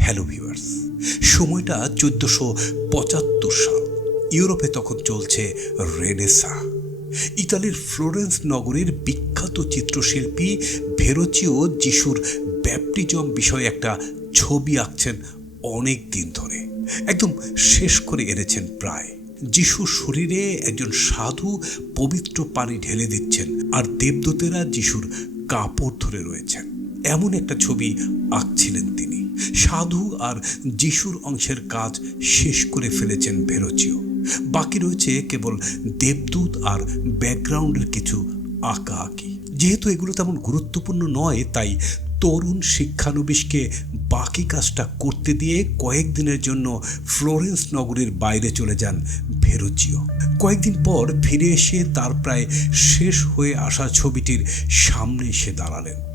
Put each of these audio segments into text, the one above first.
Hello viewers সময়টা চোদ্দশো পঁচাত্তর সাল। ইউরোপে তখন চলছে রেনেসা ইতালির ফ্লোরেন্স নগরীর বিখ্যাত চিত্রশিল্পী ভেরোচিও যিশুর ব্যাপটিজম বিষয়ে একটা ছবি আঁকছেন অনেক দিন ধরে। একদম শেষ করে এনেছেন প্রায়। যিশুর শরীরে একজন সাধু পবিত্র পানি ঢেলে দিচ্ছেন, আর দেবদূতেরা যিশুর কাপড় ধরে রয়েছেন। এমন একটা ছবি আঁকছিলেন তিনি। সাধু আর যিশুর অংশের কাজ শেষ করে ফেলেছেন ভেরোচিও বাকি রয়েছে কেবল দেবদূত আর ব্যাকগ্রাউন্ডের কিছু আঁকা আঁকি যেহেতু এগুলো তেমন গুরুত্বপূর্ণ নয়, তাই তরুণ শিক্ষানবিশকে বাকি কাজটা করতে দিয়ে কয়েকদিনের জন্য ফ্লোরেন্স নগরীর বাইরে চলে যান ভেরোচিও কয়েকদিন পর ফিরে এসে তার প্রায় শেষ হয়ে আসা ছবিটির সামনে এসে দাঁড়ালেন।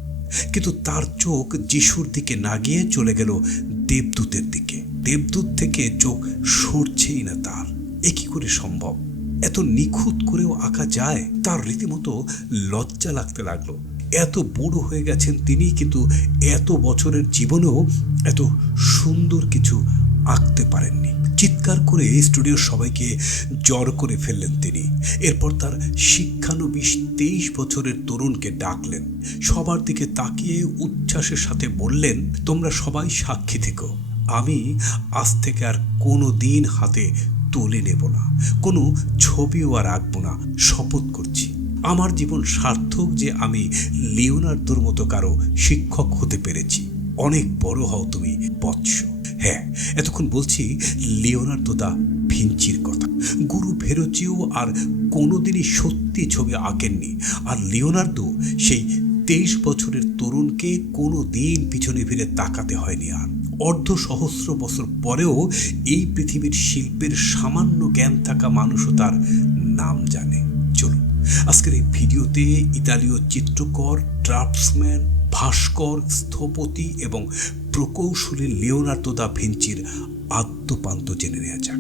কিন্তু তার চোখ যিশুর দিকে না গিয়ে চলে গেল দেবদূতের দিকে। দেবদূত থেকে চোখ সরছেই না তার। এ কি করে সম্ভব? এত নিখুঁত করেও আঁকা যায়? তার রীতিমতো লজ্জা লাগতে লাগল। এত বুড়ো হয়ে গেছেন তিনি, কিন্তু এত বছরের জীবনেও এত সুন্দর কিছু আঁকতে পারেননি। চিৎকার করে স্টুডিওর সবাইকে জ্বর করে ফেললেন তিনি। এরপর তার শিক্ষানবিশ তেইশ বছরের তরুণকে ডাকলেন। সবার দিকে তাকিয়ে উচ্ছ্বাসের সাথে বললেন, তোমরা সবাই সাক্ষী থেকো। আমি আজ থেকে আর কোনো দিন হাতে তুলে নেব না। কোনো ছবিও আর আঁকবো না। শপথ করছি। আমার জীবন সার্থক যে আমি লিওনার্দোর মতো কারও শিক্ষক হতে পেরেছি। অনেক বড় হও তুমি, বৎস। হ্যাঁ এতক্ষণ বলছি লিওনার্দো দা ভিঞ্চির কথা। গুরু ভেরোচিও আর কোনোদিনই সত্যি ছবি আঁকেননি। আর লিওনার্দো সেই তেইশ বছরের তরুণকে কোনো দিন পিছনে ফিরে তাকাতে হয়নি আর। অর্ধ সহস্র বছর পরেও এই পৃথিবীর শিল্পের সামান্য জ্ঞান থাকা মানুষও তার নাম জানে। চলুন, আজকের এই ভিডিওতে ইতালীয় চিত্রকর, ড্রাফটসম্যান, ভাস্কর, স্থপতি এবং প্রকৌশলী লিওনার্দো দা ভিঞ্চির আত্মপান্ত জেনে নেওয়া যাক।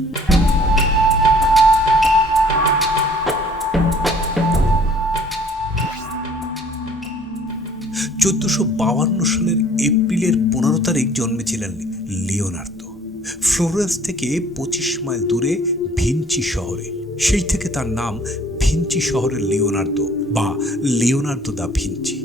চোদ্দশো বাউান্ন সালের এপ্রিলের পনেরো তারিখ জন্মেছিলেন লিওনার্দো। ফ্লোরেন্স থেকে পঁচিশ মাইল দূরে ভিঞ্চি শহরে। সেই থেকে তার নাম ভিঞ্চি শহরের লিওনার্দো বা লিওনার্দো দা ভিঞ্চি।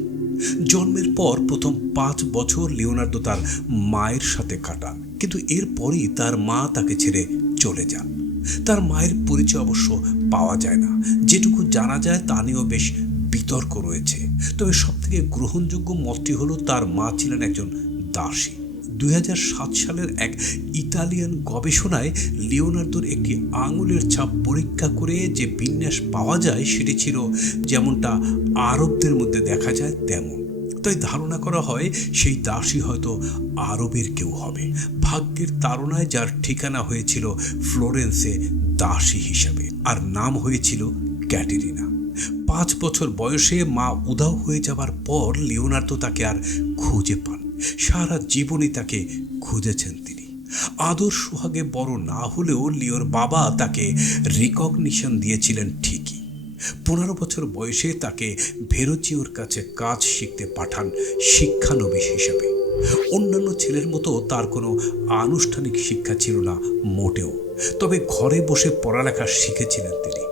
জন্মের পর প্রথম পাঁচ বছর লিওনার্দো তার মায়ের সাথে কাটান। কিন্তু এরপরই তার মা তাকে ছেড়ে চলে যান। তার মায়ের পরিচয় অবশ্য পাওয়া যায় না। যেটুকু জানা যায় তা নিয়েও বেশ বিতর্ক রয়েছে। তবে সবথেকে গ্রহণযোগ্য মতটি হলো তার মা ছিলেন একজন দাসী। দুই হাজার সাত সালের এক ইতালিয়ান গবেষণায় লিওনার্দোর একটি আঙুলের ছাপ পরীক্ষা করে যে বিন্যাস পাওয়া যায় সেটি ছিল যেমনটা আরবদের মধ্যে দেখা যায় তেমন। তাই ধারণা করা হয় সেই দাসী হয়তো আরবের কেউ হবে। ভাগ্যের তারণায় যার ঠিকানা হয়েছিল ফ্লোরেন্সে দাসী হিসাবে, আর নাম হয়েছিল ক্যাটেরিনা। পাঁচ বছর বয়সে মা উধাও হয়ে যাবার পর লিওনার্দো তাকে আর খুঁজে পান সারা জীবনই তাকে খুঁজেছেন তিনি। আদর সোহাগে বড় না হলেও লিওর বাবা তাকে রিকগনিশন দিয়েছিলেন ঠিকই। পনেরো বছর বয়সে তাকে ভেরোচিওর কাছে কাজ শিখতে পাঠান শিক্ষানবিশ হিসেবে। অন্যান্য ছেলের মতো তার কোনো আনুষ্ঠানিক শিক্ষা ছিল না মোটেও, তবে ঘরে বসে পড়ালেখা শিখেছিলেন তিনি।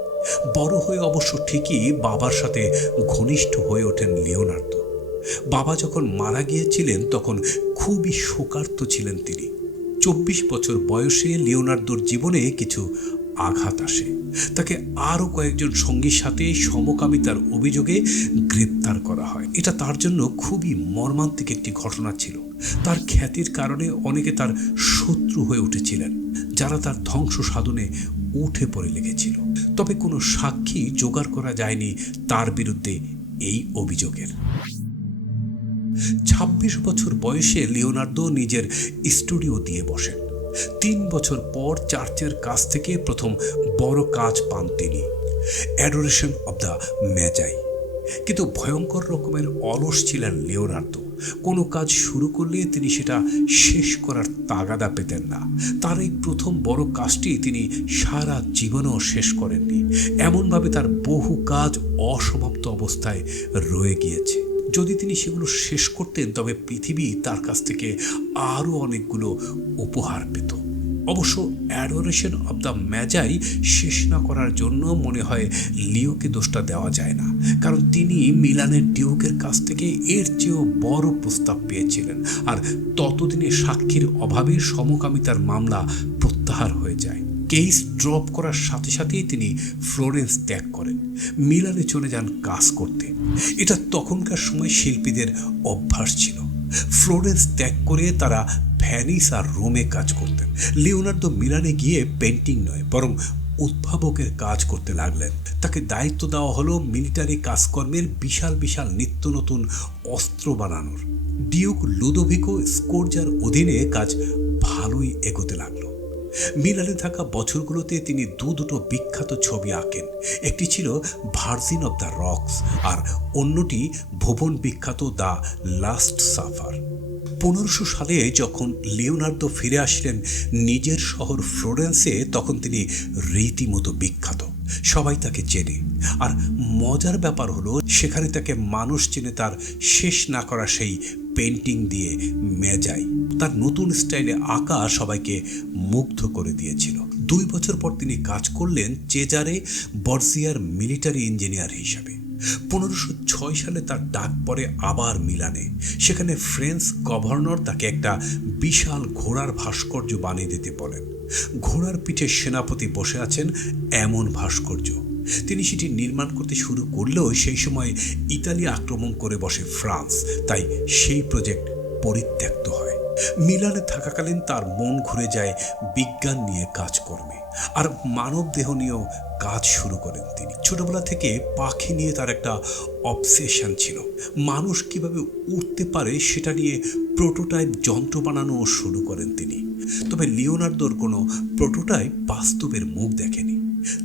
বড় হয়ে অবশ্য ঠিকই বাবার সাথে ঘনিষ্ঠ হয়ে ওঠেন লিওনার্দো। বাবা যখন মারা গিয়েছিলেন, তখন খুবই শোকার্ত ছিলেন তিনি। চব্বিশ বছর বয়সে লিওনার্দোর জীবনে কিছু আঘাত আসে। তাকে আরও কয়েকজন সঙ্গীর সাথে সমকামিতার অভিযোগে গ্রেপ্তার করা হয়। এটা তার জন্য খুবই মর্মান্তিক একটি ঘটনা ছিল। তার খ্যাতির কারণে অনেকে তার শত্রু হয়ে উঠেছিলেন, যারা তার ধ্বংস সাধনে উঠে পড়ে লেগেছিল। তবে কোনো সাক্ষী জোগাড় করা যায়নি তার বিরুদ্ধে এই অভিযোগের। ছাব্বিশ বছর বয়সে লিওনার্দো নিজের স্টুডিও দিয়ে বসেন। তিন বছর পর চার্চের কাছ থেকে প্রথম বড় কাজ পান তিনি। অ্যাডোরেশন অব দ্য ম্যাজাই কিন্তু ভয়ঙ্কর রকমের অলস ছিলেন লিওনার্দো। কোনো কাজ শুরু করলে তিনি সেটা শেষ করার তাগাদা পেতেন না। তার এই প্রথম বড় কাজটি তিনি সারা জীবনেও শেষ করেননি। এমনভাবে তার বহু কাজ অসমাপ্ত অবস্থায় রয়ে গিয়েছে। যদি তিনি সেগুলো শেষ করতেন, তবে পৃথিবী তার কাছ থেকে আরও অনেকগুলো উপহার পেত। অবশ্য অ্যাডোরেশন অব দ্য ম্যাজাই শেষ না করার জন্য মনে হয় লিওকে দোষটা দেওয়া যায় না, কারণ তিনি মিলানের ডিউকের কাছ থেকে এর চেয়েও বড় প্রস্তাব পেয়েছিলেন। আর ততদিনে সাক্ষীর অভাবে সমকামিতার মামলা প্রত্যাহার হয়ে যায়। কেস ড্রপ করার সাথে সাথেই তিনি ফ্লোরেন্স ত্যাগ করেন। মিলানে চলে যান কাজ করতে। এটা তখনকার সময় শিল্পীদের অভ্যাস ছিল। ফ্লোরেন্স ত্যাগ করে তারা ভ্যানিস আর রোমে কাজ করতেন। লিওনার্দো মিলানে গিয়ে পেন্টিং নয়, বরং উদ্ভাবকের কাজ করতে লাগলেন। তাকে দায়িত্ব দেওয়া হলো মিলিটারি কাজকর্মের বিশাল বিশাল নিত্য নতুন অস্ত্র বানানোর। ডিউক লুদোভিকো স্কোরজার অধীনে কাজ ভালোই এগোতে লাগল। মিলানে থাকা বছরগুলোতে তিনি দু দুটো বিখ্যাত ছবি আঁকেন। একটি ছিল ভার্জিন অব দ্য রক্স আর অন্যটি ভুবন বিখ্যাত দ্য লাস্ট সাফার। পনেরোশো সালে যখন লিওনার্দো ফিরে আসলেন নিজের শহর ফ্লোরেন্সে, তখন তিনি রীতিমতো বিখ্যাত। সবাই তাকে চেনে। আর মজার ব্যাপার হলো, সেখানে তাকে মানুষ চেনে তার শেষ না করা সেই পেন্টিং দিয়ে মেজাই। তার নতুন স্টাইলে আঁকা সবাইকে মুগ্ধ করে দিয়েছিল। দুই বছর পর তিনি কাজ করলেন চেজারে বর্সিয়ার মিলিটারি ইঞ্জিনিয়ার হিসাবে। পনেরোশো ছয় সালে তার ডাক পড়ে আবার মিলানে। সেখানে ফ্রেঞ্চ গভর্নর তাকে একটা বিশাল ঘোড়ার ভাস্কর্য বানিয়ে দিতে বলেন। ঘোড়ার পিঠে সেনাপতি বসে আছেন এমন ভাস্কর্য। তিনি সেটি নির্মাণ করতে শুরু করলেও সেই সময় ইতালি আক্রমণ করে বসে ফ্রান্স। তাই সেই প্রজেক্ট পরিত্যক্ত হয়। মিলানে থাকাকালীন তার মন ঘুরে যায় বিজ্ঞান নিয়ে কাজকর্মে। আর মানব দেহ নিয়েও কাজ শুরু করেন তিনি। ছোটবেলা থেকে পাখি নিয়ে তার একটা অবসেশন ছিল। মানুষ কীভাবে উঠতে পারে সেটা নিয়ে প্রোটোটাইপ যন্ত্র বানানো শুরু করেন তিনি। তবে লিওনার্দোর কোনো প্রোটোটাইপ বাস্তবের মুখ দেখেনি।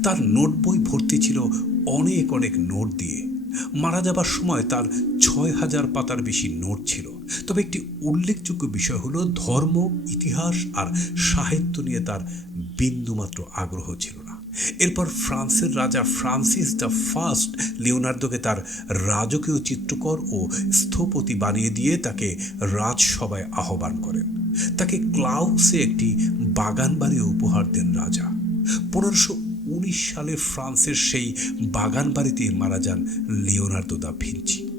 তার নোট বই ভর্তি ছিল অনেক অনেক নোট দিয়ে। মারা যাবার সময় তার ছয় হাজার পাতার বেশি নোট ছিল। তবে একটি উল্লেখযোগ্য বিষয় হলো, ধর্ম, ইতিহাস আর সাহিত্য নিয়ে তার বিন্দুমাত্র আগ্রহ ছিল না। এরপর ফ্রান্সের রাজা ফ্রান্সিস দ্য ফার্স্ট লিওনার্দোকে তার রাজকীয় চিত্রকর ও স্থপতি বানিয়ে দিয়ে তাকে রাজসভায় আহ্বান করেন। তাকে ক্লাউসে একটি বাগান বাড়ি উপহার দেন রাজা। পনেরোশো উনিশ সালে ফ্রান্সের সেই বাগান বাড়িতে মারা যান Leonardo da Vinci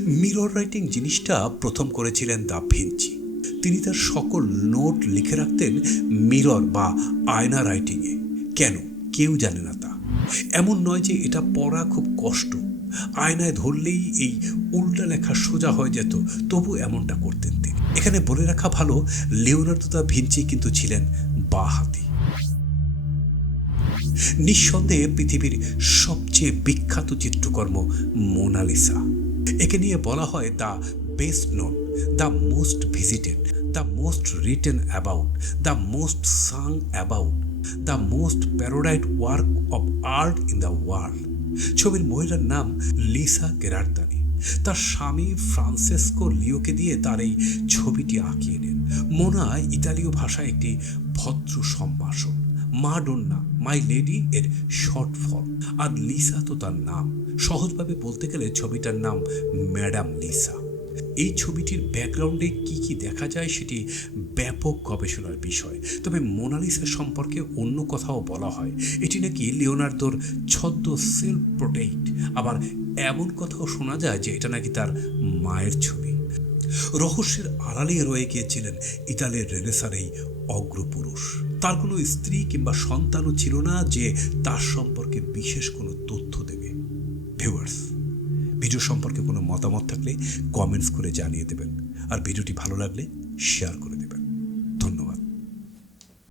mirror writing জিনিসটা প্রথম করেছিলেন দা ভিঞ্চি তিনি তার সকল নোট লিখে রাখতেন মিরর বা আয়না রাইটিংয়ে। কেন? কেউ জানে না তা। এমন নয় যে এটা পড়া খুব কষ্ট। আয়নায় ধরলেই এই উল্টা লেখা সোজা হয়ে যেত, তবু এমনটা করতেন তিনি। এখানে বলে রাখা ভালো, লিওনার্দো দা ভিঞ্চি কিন্তু ছিলেন বা হাতি। নিঃসন্দেহে পৃথিবীর সবচেয়ে বিখ্যাত চিত্রকর্ম মোনালিসা। একে নিয়ে বলা হয় the best known, the most visited, the most written about, the most sung about, the most parodied work of art in the world. ছবির মহিলার নাম লিসা গেরার্দানি। তার স্বামী ফ্রান্সেসকো লিওকে দিয়ে তার এই ছবিটি আঁকিয়ে নেন। মোনা ইতালীয় ভাষায় একটি ভদ্র সম্ভাষণ। মা ডোন্না মাই লেডি এর শর্ট ফর্ম। আর লিসা তো তার নাম। সহজভাবে বলতে গেলে ছবিটার নাম ম্যাডাম লিসা। এই ছবিটির ব্যাকগ্রাউন্ডে কি কি দেখা যায় সেটি ব্যাপক গবেষণার বিষয়। তবে মোনালিসা সম্পর্কে অন্য কথাও বলা হয়। এটি নাকি লিওনার্দোর ছদ্ম সেলফ প্রোটেক্ট আবার এমন কথাও শোনা যায় যে এটা নাকি তার মায়ের ছবি। রহস্যের আড়ালে রয়ে গিয়েছিলেন ইতালির রেনেসার এই অগ্রপুরুষ। তার কোনো স্ত্রী কিংবা সন্তানও ছিল না যে তার সম্পর্কে বিশেষ কোনো তথ্য দেবে। ভিউয়ার্স ভিডিও সম্পর্কে কোনো মতামত থাকলে কমেন্টস করে জানিয়ে দেবেন। আর ভিডিওটি ভালো লাগলে শেয়ার করে দেবেন